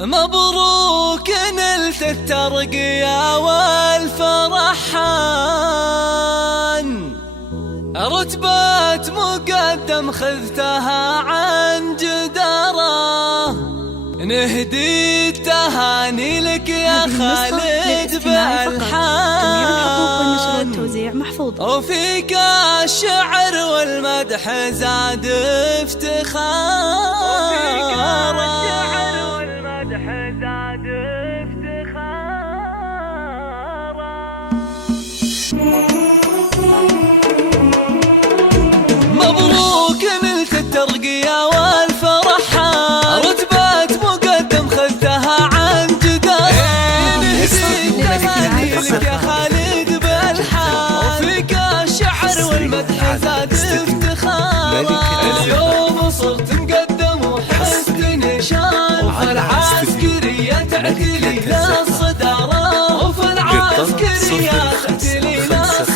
مبروك نلت الترقية والفرحان، رتبة مقدم خذتها عن جدارة، نهدي التهاني لك يا خالد بالحان، وفيك الشعر والمدح زاد افتخارا. مبروك نلت الترقية والفرحان، رتبة مقدم خذتها عن جدارة، نهدي التهاني لك يا خالد بالحان، وفيك الشعر والمدح زاد افتخارا. اليوم صرت مقدم وحزت نشان، وفي العسكرية تعتلي للصدارة، وفي العسكرية تعتلي للصدارة.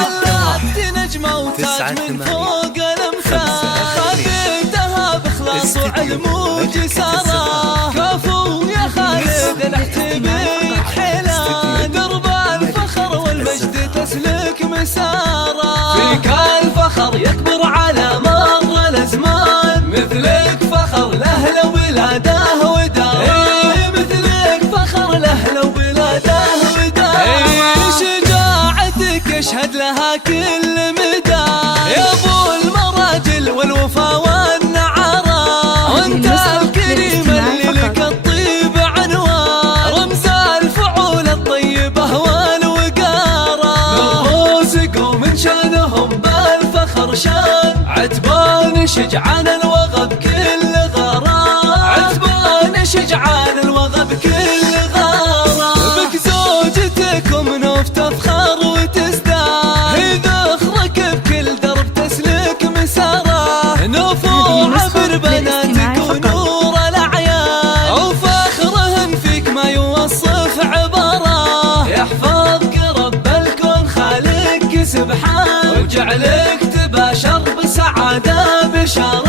علقت نجمة وتاج من فوق الأمثال، خذيتها بإخلاص وعلم وجسارة، كفو يا خالد نحتبيك حيلان، درب الفخر والمجد تسلك مسارة، فيك الفخر يكبر على مر الأزمان، مثلك فخر لأهل وبلاده وداره، مثلك فخر لأهل وبلاده وداره. شجاعتك اشهد لها كل مدى يا ابو المراجل والوفا والنعارة، وانت الكريم اللي لك الطيب عنوان، رمز الفعول الطيبة والوقارة، نفوسك ومن شانهم بالفخر شان، عتبان شجعان الوغى بكل غارة، عتبان شجعان الوغى بكل غارة. بك زوجتك ومنوف تفخر وتزداد، ذخرك بكل درب تسلك مسارة، نفوع عبر بناتك ونور الأعيان، وفخرهن فيك ما يوصف عبارة، يحفظك رب الكون خالقك سبحان، وجعلك تباشر بسعادة بشارة.